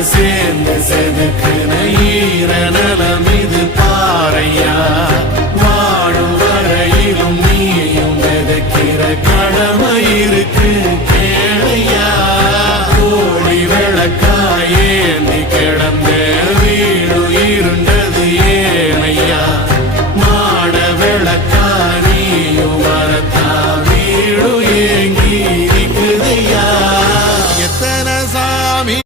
சேர்ந்து செதுக்குன ஈரநலம் இது பாறையா. வாழும் வரையிலும் நீயும் விதைக்கிற கடமை இருக்கு.